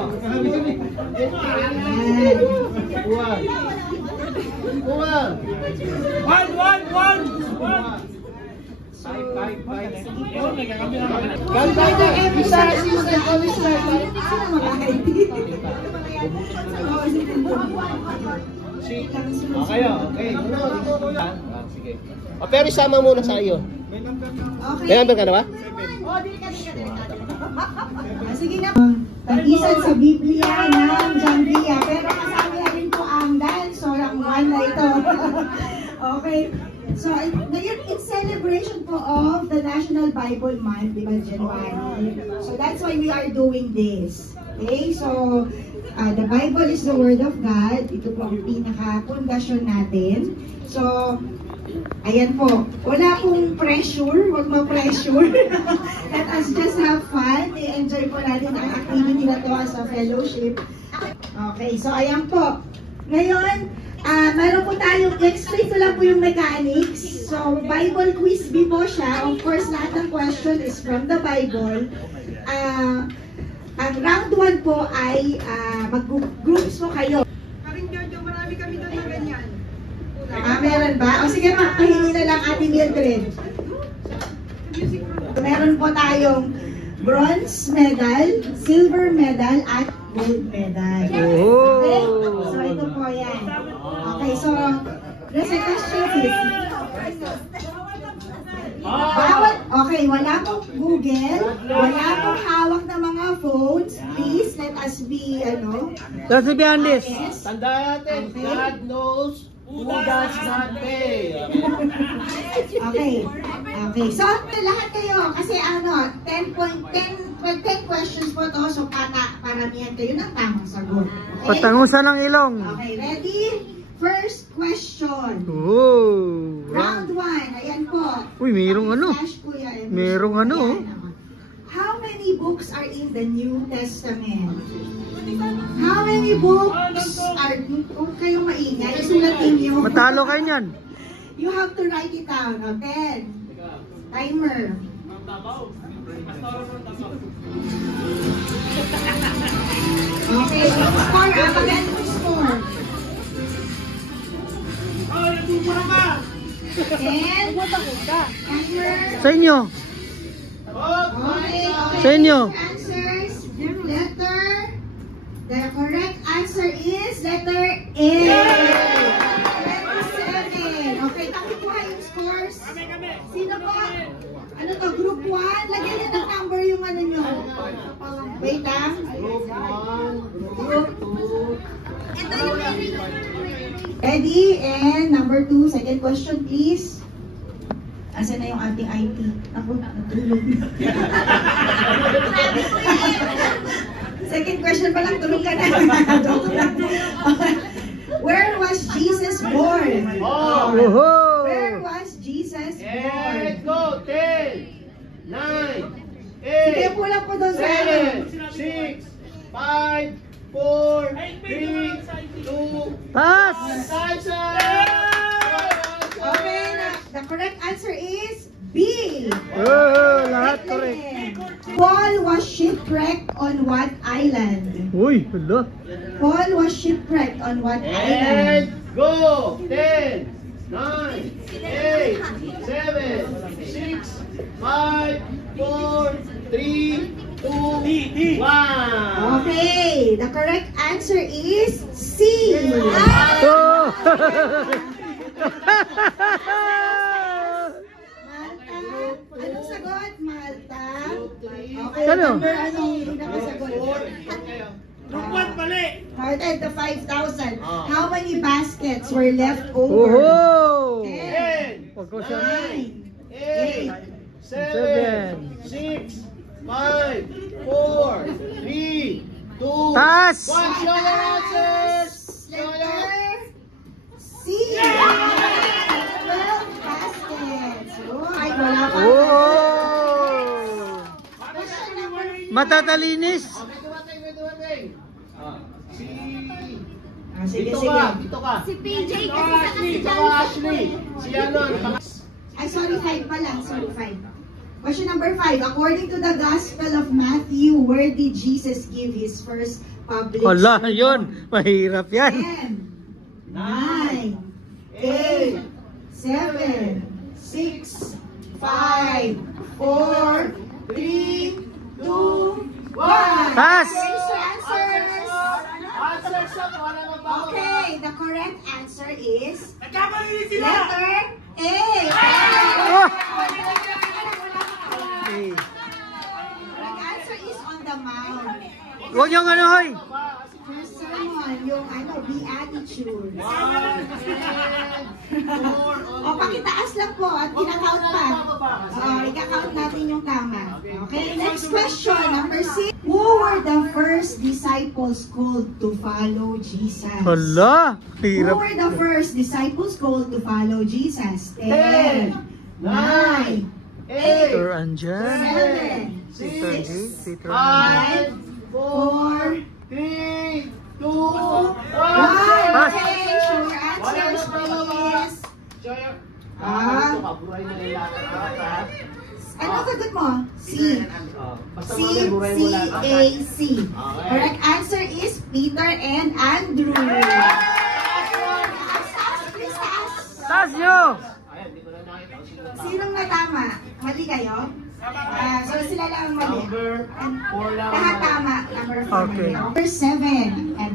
Okay. Sige. Pero isama muna sa iyo. May number ka na ba? Sige na. Tagisan sa Biblia ng Jandia. Pero kasama rin po ang dance or ang one na ito. Okay. So, ngayon, it's celebration po of the National Bible Month, di ba, January. So, that's why we are doing this. Okay? So, the Bible is the Word of God. Ito po ang pinaka-pundasyon natin. So, ayan po. Wala pong pressure. Huwag ma-pressure. Let us just have fun. I-enjoy po natin ang activity na to as a fellowship. Okay. So, ayan po. Ngayon, meron po tayong explain ko lang po yung mechanics. So, Bible quiz bee po siya. Of course, lahat ng question is from the Bible. Ang round 1 po ay mag-groups po kayo. Karing Jojo, marami kami doon na ganyan. Meron ba? O sige, makahingi na lang Ate Mildred. Meron po tayong bronze medal, silver medal, at gold medal. Okay? So, ito po yan. Okay, so, there's a question, please. Okay, wala pong Google, wala pong hawak na mga phones. Please, let us be, Let's be honest. Tandaan natin, God knows who does not pay. Okay. Okay. So, lahat kayo, kasi 10 questions po to, so paramihan kayo ng tamang sagot. Okay? Patangusan ng ilong. Okay, ready? First question. Oh. Round 1. Ayan po. Uy, merong ano? Merong ano? How many books are in the New Testament? How many books are... Huwag kayong maingay. Isulatin nyo. Matalo kayo niyan. You have to write it down. 10. Timer. Okay, score. Again, score. And timer. Sa inyo. Okay. Sa inyo. Answers. Letter. The correct answer is letter A. 27. Okay, nakukuha yung scores. Sino po? Ano to? Group 1? Lagyan nyo ng number yung ano nyo. Wait lang. Group 2. Ready? And number 2. Second question, please. Asan na yung ating IT? Ako, natulog. Second question pa lang, tulog ka na. Where was Jesus born? Where was Jesus born? Let's go! 10, 9, 8, Sige, pula po doon sa 7, 6, 5, 4, 3, 2, Pass! Okay, the correct answer is B. Oh, lahat correct. Paul was shipwrecked on what island? Uy, hala. Paul was shipwrecked on what and island? go! 10, 9, 8, 7, 6, 5, 4, 3, 2, 1. Okay, the correct answer is C. Oh! Malta. Anong sagot? Malta. Okay, Ano? number ano hindi nakasagot? Group 1 mali! Started the 5,000. How many baskets were left over? Oh! 10, Huwag ko siya. 9, 8, 7, 6, 5, 4, 3, 2, Pass! 1. Show your answers! Letter C. 12 baskets. Oh, ay wala pa. Oh! Question number 4. Matatalinis. Sige, Dito sige. ka, dito ka. Si PJ kasi sa Ashley, ito ka, Ashley. Si ano, Ay, sorry, 5 pa lang. Sorry, 5. Question number 5. According to the Gospel of Matthew, where did Jesus give his first public Hala, sermon? yun. Mahirap yan. 10, 9, 8, 7, 6, 5, 4, 3, 2, 1. Pass! Raise your answers. Answer sa wala nang bago. Okay, the correct answer is letter A. Oh! Okay. Correct answer is on the mount. Huwag yung ano, hoy. First sermon, yung Beatitudes. O, pakitaas lang po at kinakount pa. Ika-count natin yung tama. Okay, next question, number 6. Who were the first disciples called to follow Jesus? Hala, Who hirap. were the first disciples called to follow Jesus? 10, 9, 8, Peter andyan. 7, Peter 6, Peter andyan. 5, 4, 3, 2, 1. 1. Pass. Okay, show your answers, please. Ano sagot mo? C. Basta C, magaburay mo lang. C, A, C. Correct answer is Peter and Andrew. Please ask. Taas nyo! Ayan, di ko na nakita. Sinong natama? Mali kayo? So sila lang ang mali. Number 4 lang. Lahat tama. Number 4. Okay. Number 7. And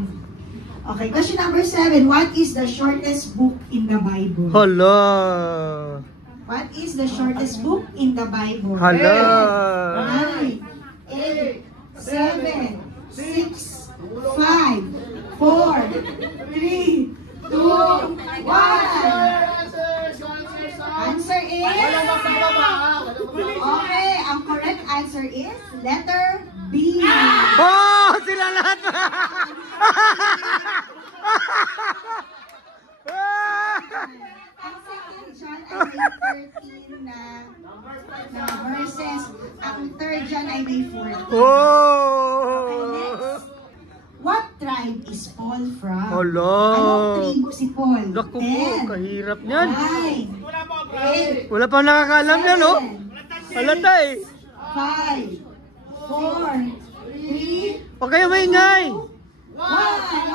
okay, question number 7. What is the shortest book in the Bible? Hala. What is the shortest book in the Bible? Hala. 9, 8, 7, 6, 5, 4, 3, 2, 1. Answer is... Okay, ang correct answer is letter B. Oh, sila lahat. Ang second John ay may 13 na verses. Ang third John ay may 14. Okay, Oh. next. What tribe is Paul from? Hala. Anong tribo si Paul? Naku po, kahirap niyan. 9, 8, Wala pa nakakaalam yan, oh. Halata eh. 5, 4, 3, Huwag kayo maingay. 1.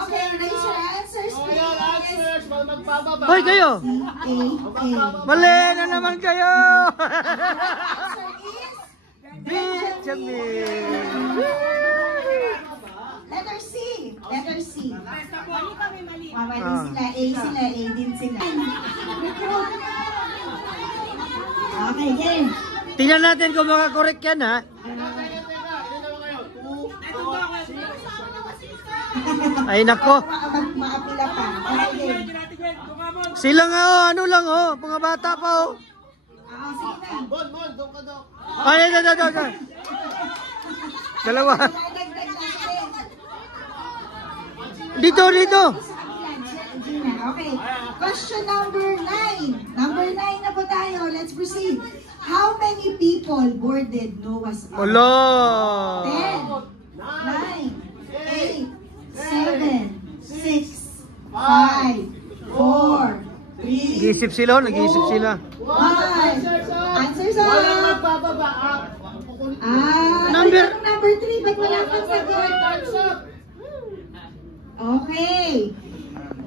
Okay, raise your answers, please. Hoy, kayo. C-A-A. Mali na naman kayo. Answer is Benjamin. letter C. Letter C. Mali Ah. sila. A sila. A din sila. Okay, game. Tingnan natin kung makakorek yan, ha. Ay, nako. Maapila pa. Okay, game. Sila nga, oh. Ano lang, oh. Mga bata pa, oh. Sige na. Bon, doon ka daw. Ay, Dalawa. Dagdag lang din. Dito. Gina, okay. Question number 9. Number 9 na po tayo. Let's proceed. How many people boarded Noah's Ark? Hala. 10, 9, 8, 7, 6, 5, 4, 3, Nag-iisip sila, oh. Nag-iisip sila. 1. Answers Wala are... magbababa. Number... Number 3, ba't wala kang sagot? Okay.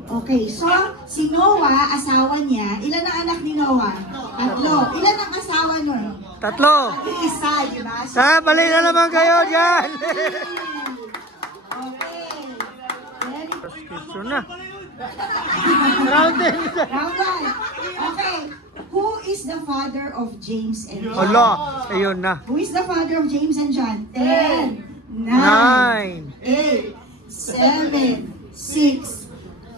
Okay, so si Noah, asawa niya, ilan ang anak ni Noah? 3. Ilan ang asawa nun? 3. Isa, di ba? So, Balik na naman kayo dyan. okay. Very good. Question na. Round 10. Round 1. Okay. Who is the father of James and John? Hala. Ayun na. Who is the father of James and John? 10, 9, 9. 8, 7, 6,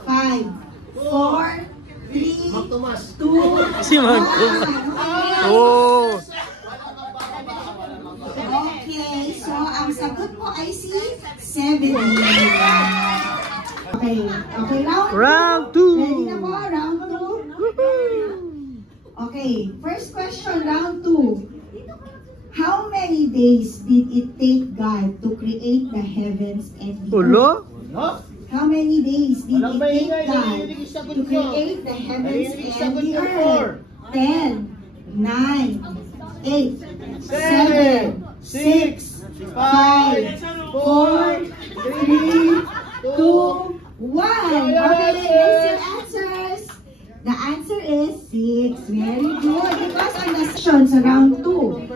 5, 4, 3, Tomas. 2, Si Mang Tomas. Oh. Okay, so ang sagot mo ay si 7. Okay, Round 2. Ready na po, round 2? Okay, first question, round 2. How many days did it take God to create the heavens and the earth? Ulo? How many days did Walang it take maingay, God narinig yung sagot to ko. create the heavens Narinig yung and sagot the ko, earth? 10, 9, 8, 7, 6, 5, 4, 3, 2, 1. Okay, raise your answers. The answer is 6. Very good. Because on the sections, round 2.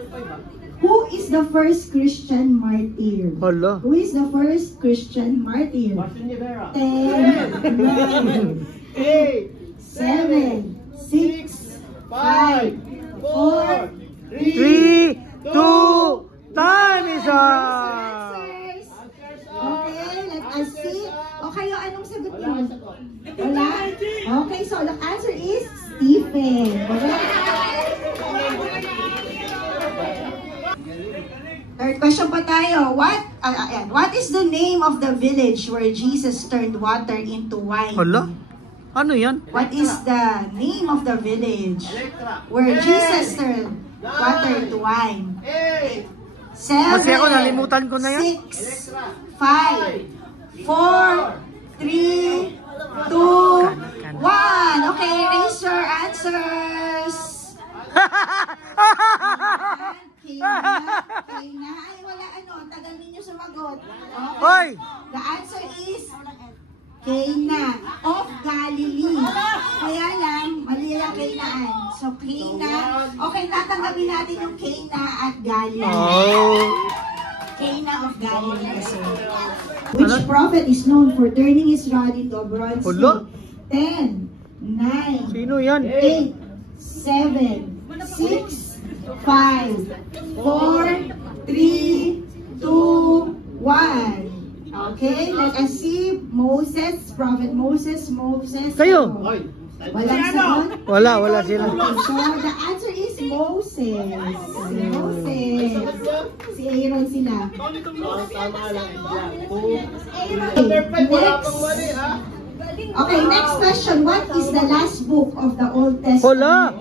Who is the first Christian martyr? Hala. Who is the first Christian martyr? 10, 9, 8, 7, 6, 5, 4, 3, 2, time is up! answers. Okay, let us see. O kayo, anong sagot niyo? Wala? Okay, so the answer is Stephen. Third question pa tayo. What is the name of the village where Jesus turned water into wine? Hala? Ano yan? What is the name of the village where Jesus turned water into wine? 7, Kasi ako, nalimutan ko na yan. 6, 5, 4, 3, 2, 1. Okay, raise your answers. Kayna. Ay, wala ano. Tagal ninyo sumagot. Okay. Hoy! The answer is Cana of Galilee. Kaya lang, mali ang Canaan. So, Cana. Okay, tatanggapin natin yung Cana at Galilee. Oh. Cana of Galilee. So, which prophet is known for turning his rod into a bronze Hala? snake? 10, 9, Sino yan? 8, 7, 6, 5, 4, 3, 2, 1. Okay, let us see. Moses, Prophet Moses. Kayo? Walang sagot? Wala sila. Okay, so the answer is Moses. Si Aaron sila. Okay, next question. What is the last book of the Old Testament? Hala! The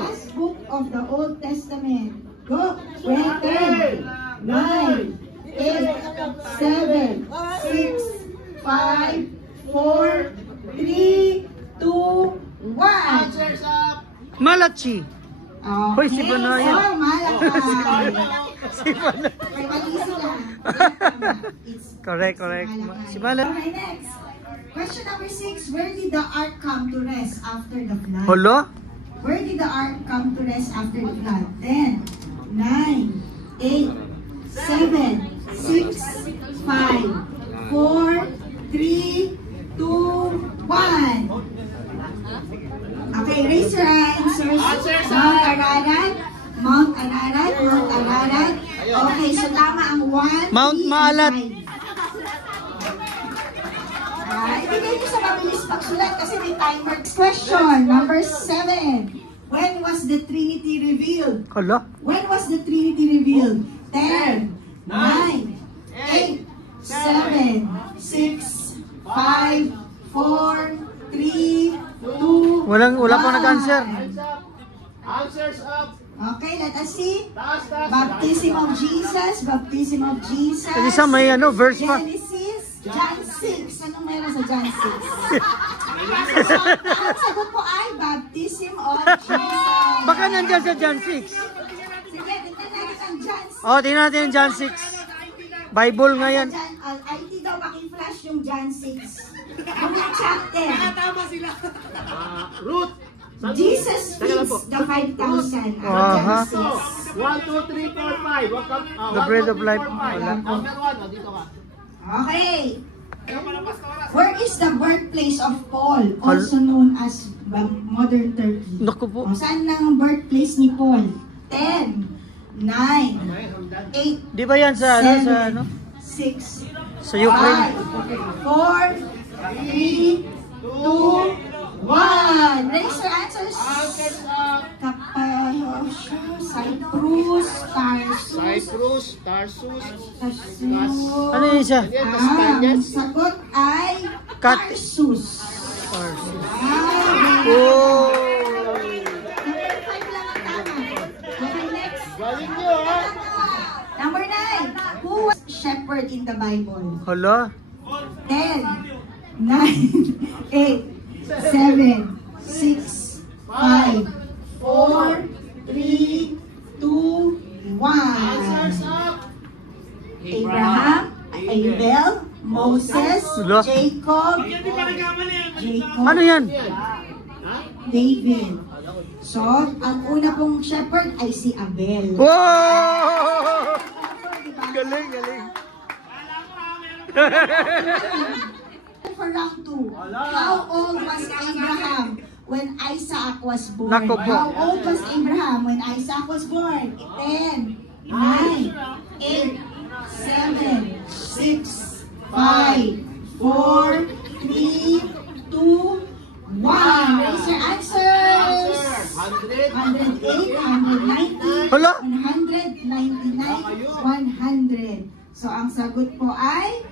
last book of the Old Testament. Go. 10, 9, 8, 7, 6, 5, 4, 3, 2, 1. Malachi. Okay. Hoy, si Banaya. Oh, Malachi. Si Banaya. May mali sila. It's Correct. Si Malachi. Okay, next. Question number 6. Where did the ark come to rest after the flood? Hala? Where did the ark come to rest after the flood? 10, 9, 8, 7, 6, 5, 4, 3, 2, 1. Okay, raise your answers. Mount Ararat. Okay, so tama ang 1, Mount 3, and Maalat. 5. Ibigay nyo sa mabilis pagsulat kasi may timer. Question, number 7. When was the Trinity revealed? Hala? When was the Trinity revealed? 10, 9, 8, 7, 6, 5, 4, 3, 2, Wala pa nag-answer. Answers up. Okay, let us see. Taas. Baptism of Jesus. Kasi sa may verse pa. Genesis, John 6. Anong meron sa John 6? Ang sagot po ay Baptism of Jesus. Baka nandyan sa John 6. Sige, tingnan natin ang John 6. Oh, tingnan natin yung John 6. Bible nga yan. IT daw maki-flash yung John 6. Yung chapter. Ruth. Jesus feeds the 5,000. Aha. John 6. 1, 2, 3, 4, 5. The bread of life. Wala. Number 1. Dito ka. Okay. Where is the birthplace of Paul, also known as modern Turkey? Naku po. O, saan ang birthplace ni Paul? 10, 9, 8, Di ba yan sa 7, 6, sa Ukraine? 5, 4, 3, 2, 1. Raise your answers. Cappadocia, Cyprus, Tarsus. Ano yun siya? Ang sagot ay Kat- Tarsus. Oh! Number 5 lang ang tama. Okay, next. Galing nyo, ha? Number 9. Who was shepherd in the Bible? Hala? 10, 9, 8, 7, 6, 5, 4, 3, 2, 1. 1. Abraham, Abel, Moses, Jacob, Ano yan? David. So, ang una pong shepherd ay si Abel. Wow! Diba? Galing, galing. For round 2, how old was Abraham when Isaac was born? Nako po. How old was Abraham when Isaac was born? 10, 9, 8, 7, 6, 5, 4, 3, 2, 1. Raise your answers. 108, 190, Hala? 199, 100. So, ang sagot po ay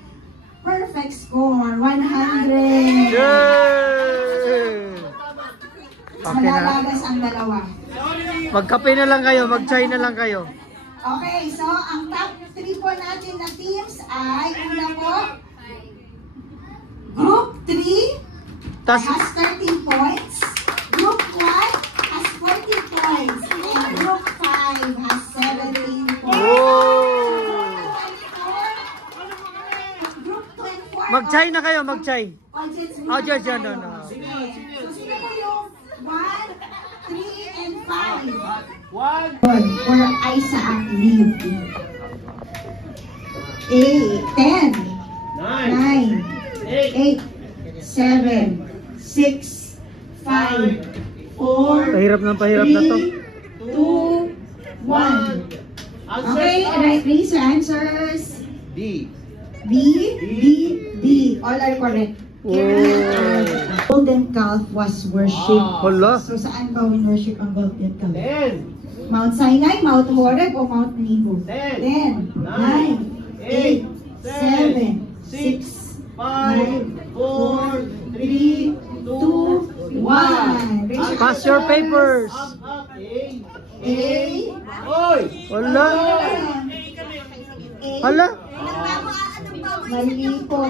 perfect score, 100. Yay! Okay na. Malalagas ang dalawa. Magkape na lang kayo, mag-chai na lang kayo. Okay, so ang top 3 po natin na teams ay una po, Group 3 Tas, has 13 points, Group 1 has 14 points, and Group 5 has 17 points. oh! Group 24. Mag-chai na kayo, mag-chai. Oh, just yan, no. So, sino po yung 1, 3, and 5? 1. For Isaac lived. 10, 9, 8, 7, 6, 5, 4, Pahirap na to. 2, 1. Okay, right, raise your answers. D. B, B, D. All are correct. Oh. Golden calf was worshipped. Hala. So, saan ba worship ang golden calf? 10. Mount Sinai, Mount Horeb, o Mount Nebo? 10, 10, 9, 8, 7, 6, 5, 4, 3, 2, 1. Pass your papers. Up, A. A. Oy! Wala. A. Hala. Mali po.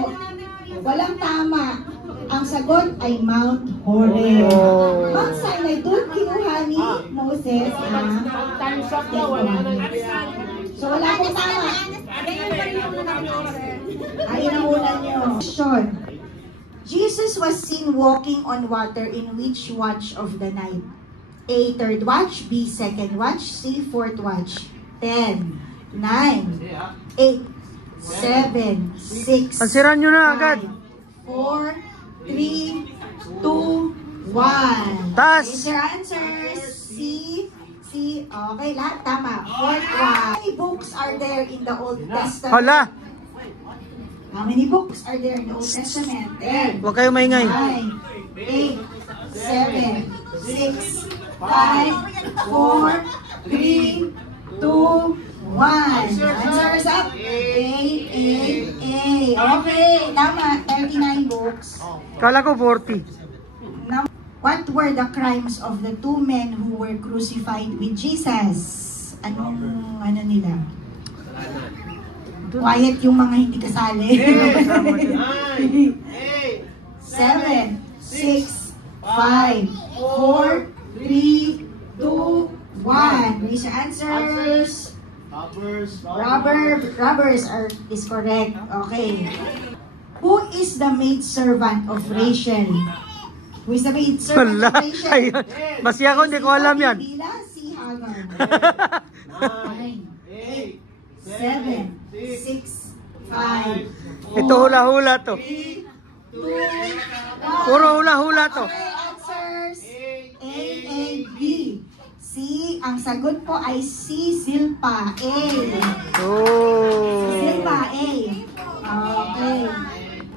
Walang tama. Ang sagot ay Mount Horeb. Oh. Mount Sinai, doon kinuha ni Moses ang Time's up na, wala na. So wala pong tama. Ayun ang una nyo. Question. Jesus was seen walking on water in which watch of the night? A. Third watch, B. Second watch, C. Fourth watch. 10, 9, 8, 7, 6, Pansiran nyo na agad. 4, 3, 2, 1. Tas. Raise your answers. C. Okay, lahat tama. Fourth one. How many books are there in the Old Testament? Hala. How many books are there in the Old Testament? 10, Huwag kayo maingay. 9, 8, 7, 6, 5, 4, 3, 2, 1. Answers up. A. Okay, tama. 39 books. Kala ko 40. Now, what were the crimes of the two men who were crucified with Jesus? Ano nila? Quiet yung mga hindi kasali. 7, 6, 5, 4, 3, 2, 1. Raise your answers. Robbers is correct. Okay. Who is the maid servant of Rachel? Who is the maid servant Hala. of Rachel? Ayun. Basi ako, hindi ko alam yan. Bila, si Hagar. 9, 8, 7, 6, 5, 4, Ito hula-hula to. 3, 2, 1. Puro hula-hula to. Okay, answers. A, B. C, ang sagot po ay C, Zilpa. A. Oh. Zilpa, A. Okay.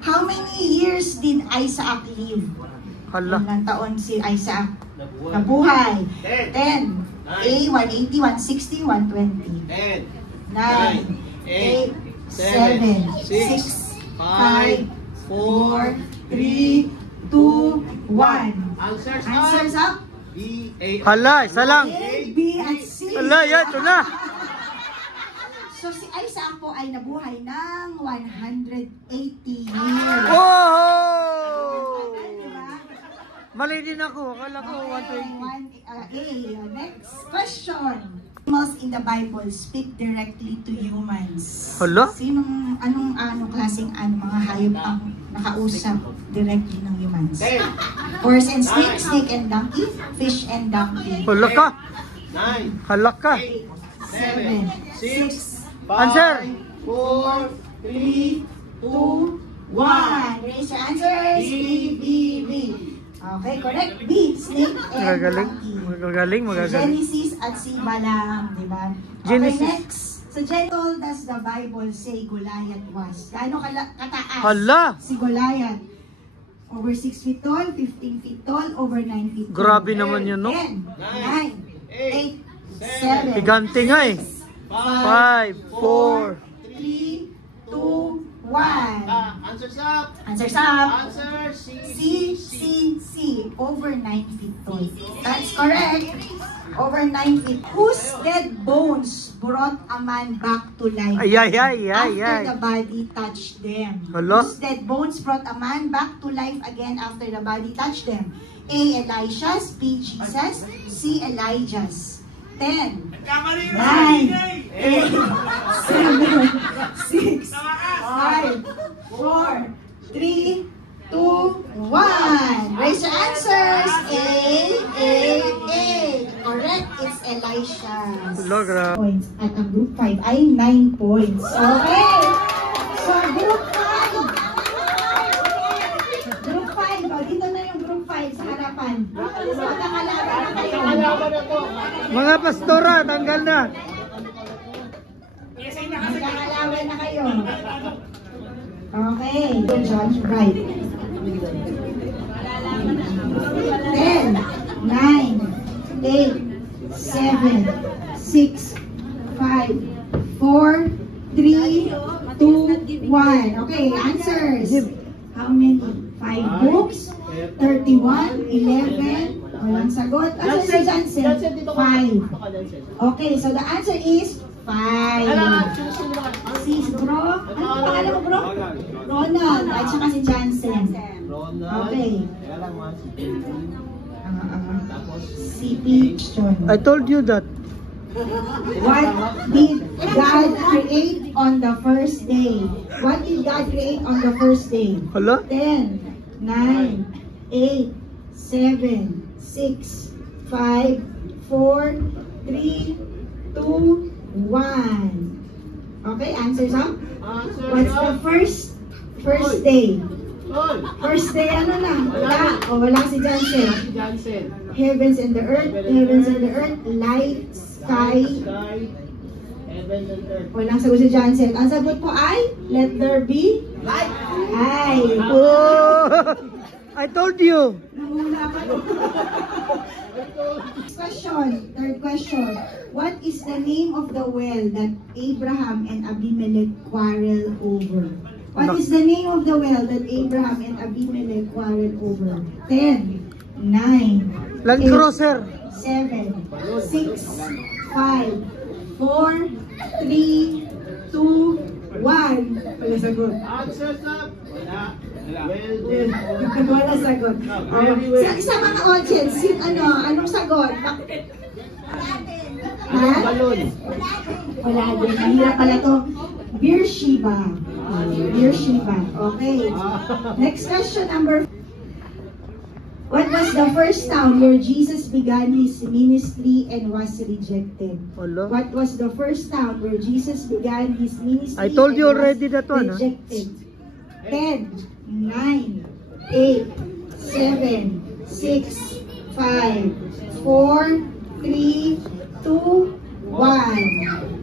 How many years did Isaac live? Hala. Ilang taon si Isaac nabuhay? 10. A, 180, 160, 120. 9, 8, 7, 6, 5, 4, 3, 2, 1. Answers up. Hala, isa lang. A, B, at C. Hala, yan, ito na. So si Isaac po ay nabuhay ng 180 years. Oh! Diba? Mali din ako. Akala ko Okay, 120. A. Next question. Animals in the Bible speak directly to humans. Hala? Anong klaseng mga hayop ang nakausap directly ng humans? Horse and snake, snake and donkey, fish and donkey. Hala ka? 9, Hala ka? 7, 6, Answer! 4, 3, 2, 1. Raise your answers. B. Okay, correct. B, snake and Magagaling. donkey. Magagaling. Genesis at Siba lang, di ba? Genesis. Okay, next. So, How does the Bible say Goliath was? Gaano kataas Hala! si Goliath? Over 6 feet tall, 15 feet tall, over 9 feet tall. Grabe naman yun, no? 10, 9, 8, 7, Higante nga eh. 5, 4. 3, 2, 1. Answers up. Answers up. Answer C. Over 9 feet tall. That's correct. Over 9 feet. Whose dead bones brought a man back to life after the body touched them? Hello? Whose dead bones brought a man back to life again after the body touched them? A. Elisha's, B. Jesus, C. Elijah's. 10, 9, 8, 7, 6, 5, 4, 3, 2, 1. Raise your answers. A. Correct, it's Elisha. Hala, Points. At ang group 5 ay 9 points. Okay. So, group 5. Group 5. O, dito na yung group 5 sa harapan. Magkakalaban na kayo. Mga pastora, tanggal na. Magkakalaban na kayo. Okay. John, right. 10, 9, 8, 7, 6, 5, 4, 3, 2, 1. Okay, answers. How many? 5 books? 31, 11. Walang sagot. Ano si Jansen? 5. Okay, so the answer is 5. Si bro? Ano pangalan mo, bro? Ronald. At saka si Jansen. Okay. CP John. I told you that. What did God create on the first day? What did God create on the first day? Hala? 10, 9, 8, 7, 6, 5, 4, 3, 2, 1. Okay, answers up? What's the first day? First day, ano na? Wala. O, wala si Jansen. Heavens and the earth, light, sky. Heaven and earth. Walang sagot si Jansen. Ang sagot po ay, let there be light. Ay. Oh, I told you. Namula pa to. Question, third question. What is the name of the well that Abraham and Abimelech quarrel over? What is the name of the well that Abraham and Abimelech quarrel over? 10, 9, Land 8, Cruiser. 7, 6, 5, 4, 3, 2, 1. Wala sagot. Answers up. Wala. Well Wala sagot. Sa mga audience, anong sagot? Ha? Balon. Wala din. Mahirap pala to. Beersheba. Beersheba. Okay. Next question, number 4. What was the first town where Jesus began his ministry and was rejected? Hala? What was the first town where Jesus began his ministry I told you and was already that one, huh? rejected? 10, 9, 8, 7, 6, 5, 4, 3, 2, 1.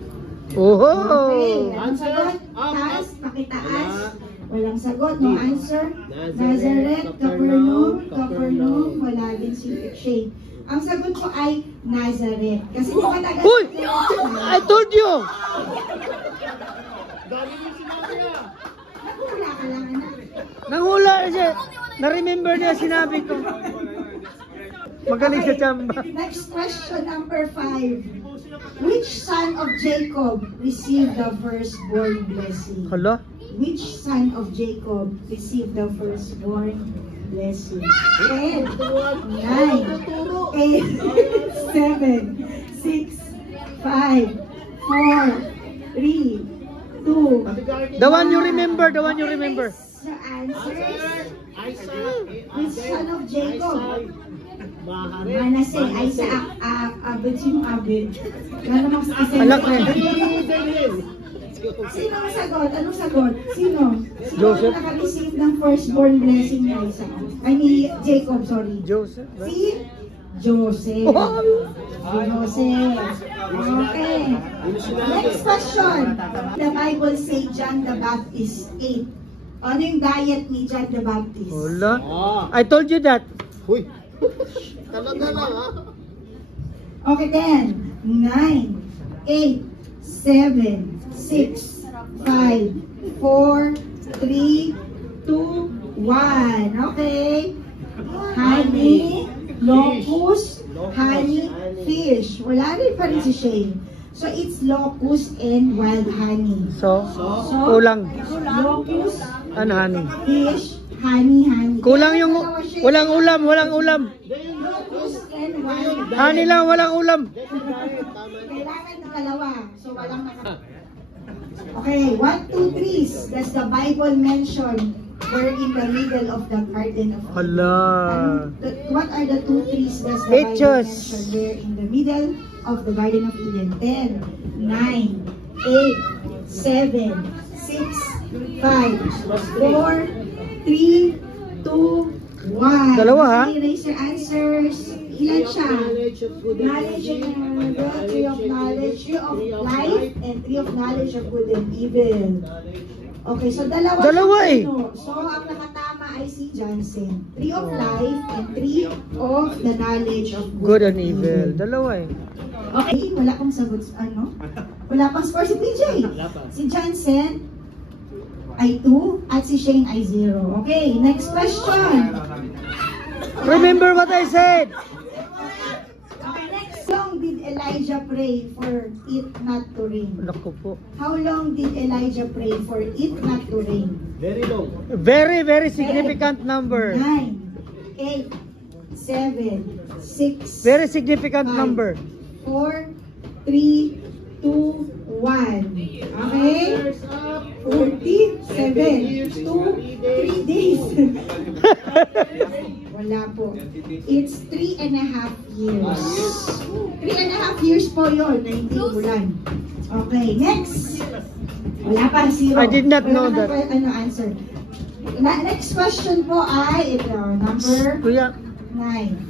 Oh. Okay, ang sagot, taas, pakitaas. Walang sagot, no answer. Nazareth, Capernaum, wala din si Shay. Ang sagot ko ay Nazareth. Kasi kung matagal... Uy! I told you! Nagwala ka lang, anak. Nangula siya. Na-remember niya sinabi ko. Magaling sa tsamba. Next question, number 5. Which son of Jacob received the firstborn blessing? Hala? Which son of Jacob received the firstborn blessing? 10, 9, 8, 7, 6, 5, 4, 3, 2. The one you remember, the one you remember. The answers, Isaac. which son of Jacob? Maharet. Manase, Isaac, Abed, sino Abed? Gano'n mas Alak na. Sino ang sagot? Anong sagot? Sino? Sino Joseph. ang naka-receive ng firstborn blessing ni Isaac? Ay, ni Jacob, sorry. Joseph. Si Joseph. Joseph. Okay. Next question. The Bible say John the Baptist ate. Ano yung diet ni John the Baptist? Wala. Ah. I told you that. Huy. Talaga lang ha. Okay, 10, 9, 8, 7, 6, 5, 4, 3, 2, 1. Okay. Honey, locust, honey, fish. Wala rin pa rin si Shane. So, it's locust and wild honey. So, So, kulang. locust, Ano, honey? fish, honey. Kulang yung, walang ulam, walang ulam. Locust and wild Honey lang, walang ulam. Kailangan ng dalawa. So, walang naka... Okay, 1, 2, 3. Does the Bible mention we're in the middle of the Garden of Eden? Hala. What are the 2 trees does the Bible Pictures. mention? We're in the middle of the Garden of Eden. 10, 9, 8, 7, 6, 5, 4, 3, 2, 1. Dalawa, ha? Okay, raise your answers. Ilan siya? Knowledge of good and Knowledge evil. and evil, tree of knowledge, tree of life, and tree of knowledge of good and evil. Okay, so dalawa. Dalawa siya, eh. ano? So, ang nakatama ay si Johnson. Tree of life and tree of the knowledge of Good and evil. Dalawa eh. Okay, wala pang sagot, ano? Wala pang score si PJ. Si Johnson ay 2 at si Shane ay 0. Okay, next question. Remember what I said. Okay, next. How long did Elijah pray for it not to rain? Naku po. How long did Elijah pray for it not to rain? Very long. Very, very significant number. 9, 8, 7, 6, Very significant 5, number. 4, 3, 2, 1. Okay? 47, 2, 3 days. Wala po. It's 3.5 years. 3.5 years po yun na hindi ulan. Okay, next. Wala pa, 0. I did not know Wala that. pa, answer. Next question po ay ito, number Kuya, 9.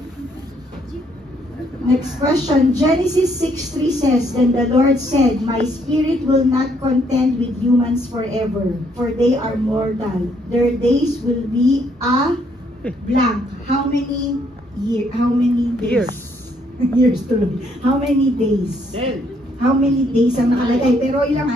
Next question. Genesis 6:3 says, Then the Lord said, My spirit will not contend with humans forever, for they are mortal. Their days will be a blank. How many days? Years tuloy. How many days? 10. How many days ang nakalagay? Pero ilang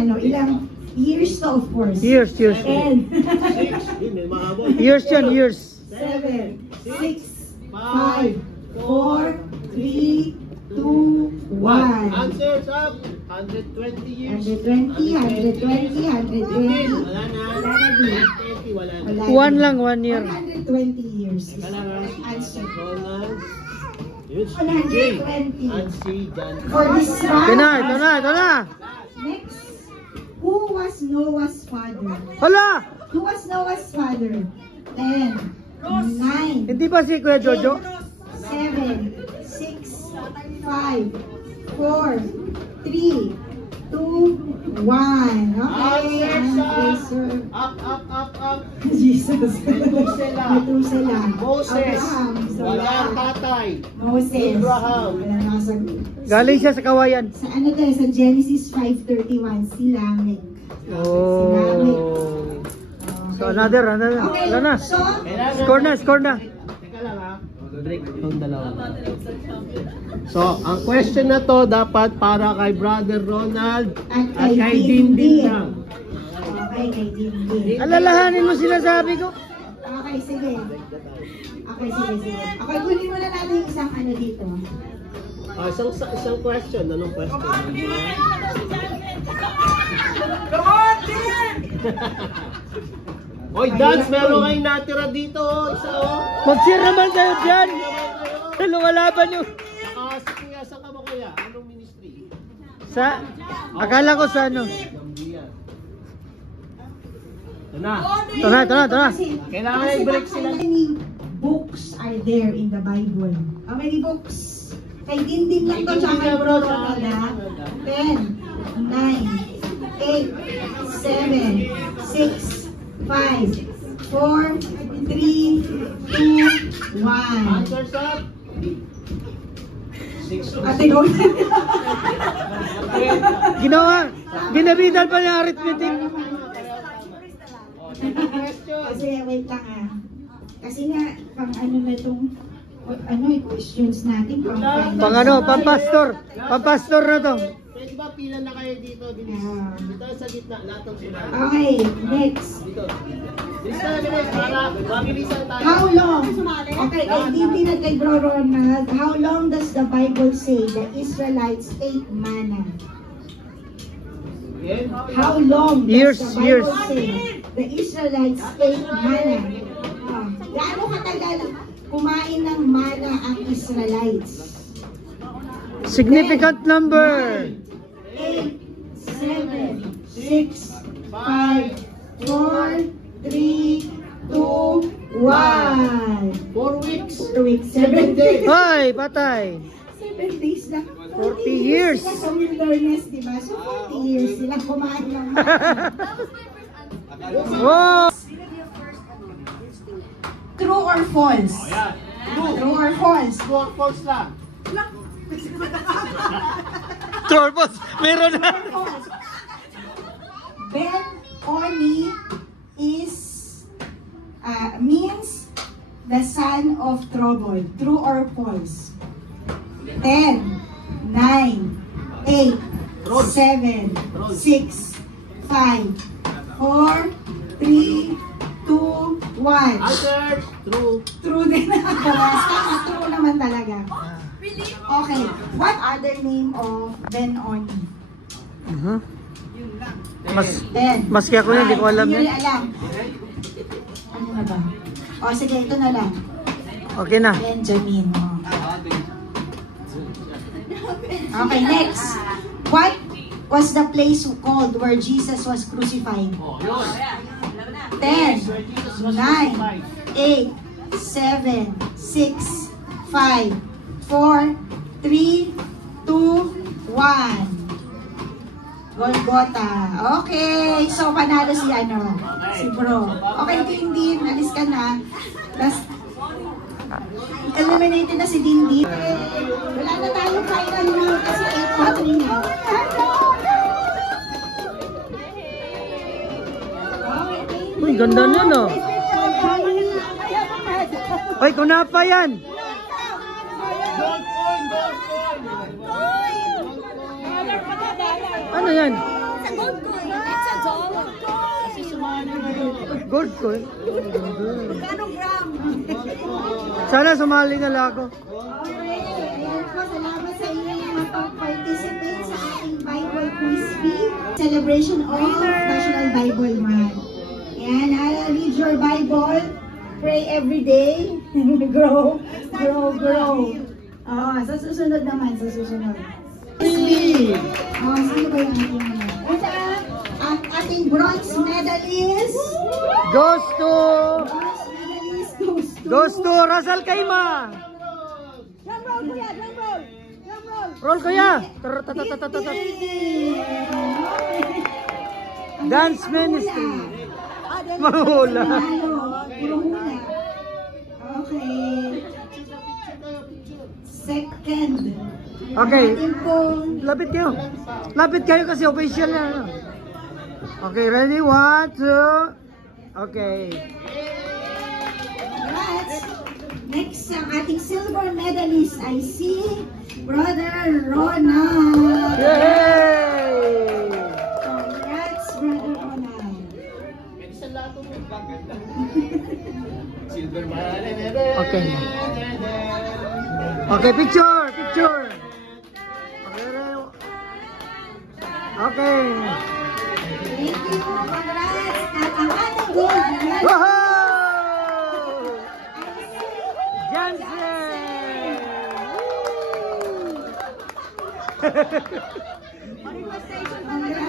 years to, of course. years. 10. 6. May mahabol. Years yan, years. 7, 6, 5, 4, 3, 2, 1. Answers up. 120 years. 120, 120, 120. Wala na. Wala na din. 120, wala na. Wala One din. lang, 1 year. 120 years is the Wala na. right answer. Ronald. Yun, 120. and si John. For this round. Ito na, ito na, ito na. Next. Who was Noah's father? Hala! Who was Noah's father? 10, 9, Hindi ba si Kuya Jojo? 7, 6, 5, 4, 3, 2, 1. Okay, answer. Up. Jesus. Methuselah. Methuselah. Moses. Abraham. Walang tatay. Moses. Abraham. Wala nakasagot. Galing siya sa kawayan. Sa ano tayo? Sa Genesis 5:31, si Lamech. Oh. So another. Okay, Wala na. so, Score na. Teka lang ha. Break itong dalawa. So, ang question na to dapat para kay Brother Ronald at kay Dindin lang. Okay, kay Dindin. Alalahanin mo sinasabi ko. Okay, sige. Okay, sige. Okay, kunin muna natin yung isang ano dito. Isang question. Anong question? Hoy, Dance, meron kayong natira dito. Isa oh. Mag-share naman kayo dyan. Lumalaban yung... Sige nga, saan ka ba kuya? Anong ministry? Sa, akala ko sa ano. Gambia. Ito na. Ito na. Kailangan i-break sila. How many books are there in the Bible? How many books? Kay din lang to sa kay Bro Ronald, ha? 10, 9, 8, 7, 6, 5, 4, 3, 2, 1. Answers up. 6. Ate Ron. Ginabitan pa niya arithmetic. Kasi wait lang ah. Kasi nga, pang ano na itong, questions natin. Pang ano, pampastor. Pampastor na to. Pwede ba pila na kayo dito? Bilis. Dito sa gitna. Lahat ng sumali. Okay, next. Dito. Bilis na, bilis. Para mabilisan tayo. How long? Okay, kay Bibi at kay Bro Ronald, how long does the Bible say the Israelites ate manna? Again? How long Years, does the Bible say the Israelites ate manna? Gaano katagal kumain ng manna ang Israelites? Significant number. 8, 7, 6, 5, 4, 3, 2, 1. 4 weeks. 7 days. Hoy, patay. 7 days lang. 40 years. Sila sa wilderness, di ba? So 40 years sila kumain ng manna. Oh! True or false? Ayan. True or false? True or false lang. Turbos, meron na. False. Ben-Oni means the son of trouble. True or false? 10, 9, 8, 7, 6, 5, 4, 3, 2, 1. Answer. True. True din na. True naman talaga. Okay. What other name of Ben-Oni? Ben. Maski ako yun, hindi ko alam Hindi yan. alam. Ano na ba? O sige, ito na lang. Okay na. Benjamin. O. Okay, next. What was the place called where Jesus was crucified? Oh, yun. 10, Where Jesus was 9, crucified. 8, 7, 6, 5, 4, 3, 2, 1. Golgotha. Okay. So, panalo si si Bro. Okay, Dindin. Alis ka na. Tapos, eliminated na si Dindin. Wala na tayong final round kasi 8-3 na. Uy, ganda niya no. Uy, kunapa yan. Gold coin, gold coin. Ano yan? It's a gold coin. It's a dollar. Kasi sumali ngayon. Gold coin? Anong gram? Sana sumali na lang ako. Okay. Salamat sa inyo na participate sa ating Bible Quiz Week. Celebration of National Bible Month. And I'll read your Bible. Pray every day. Grow, grow, grow. Sa susunod naman, sa susunod. Sino ba yung ating ang ating bronze medalist? Goes to... Bronze medalist goes to... Goes to Russell Kaima. Drum roll, kuya! Drum roll! Drum roll! Roll kuya. Tar-tat-tat-tat-tat. Dance Ministry. Mahula. Puro hula. Okay. Second. Okay. Atin pong Lapit kayo. Lapit kayo kasi official na. Ano. Okay, ready? 1, 2. Okay. Next, ang ating silver medalist ay si Brother Ronald. Yay! Congrats, Brother Ronald. Okay. Okay, picture, picture. Okay. Thank you. Congrats. At ang ating gold medalist Woohoo! Jansen! Manifestation talaga.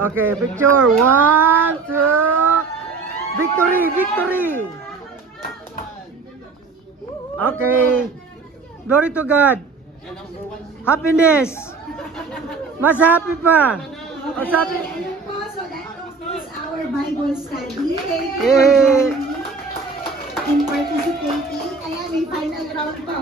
Okay, picture. 1, 2. Victory, victory. Okay. Glory to God. Happiness. Mas happy pa. Mas happy. Ayun po, so that concludes our Bible study. Thank you Yay. for joining and participating. Kaya may final round pa.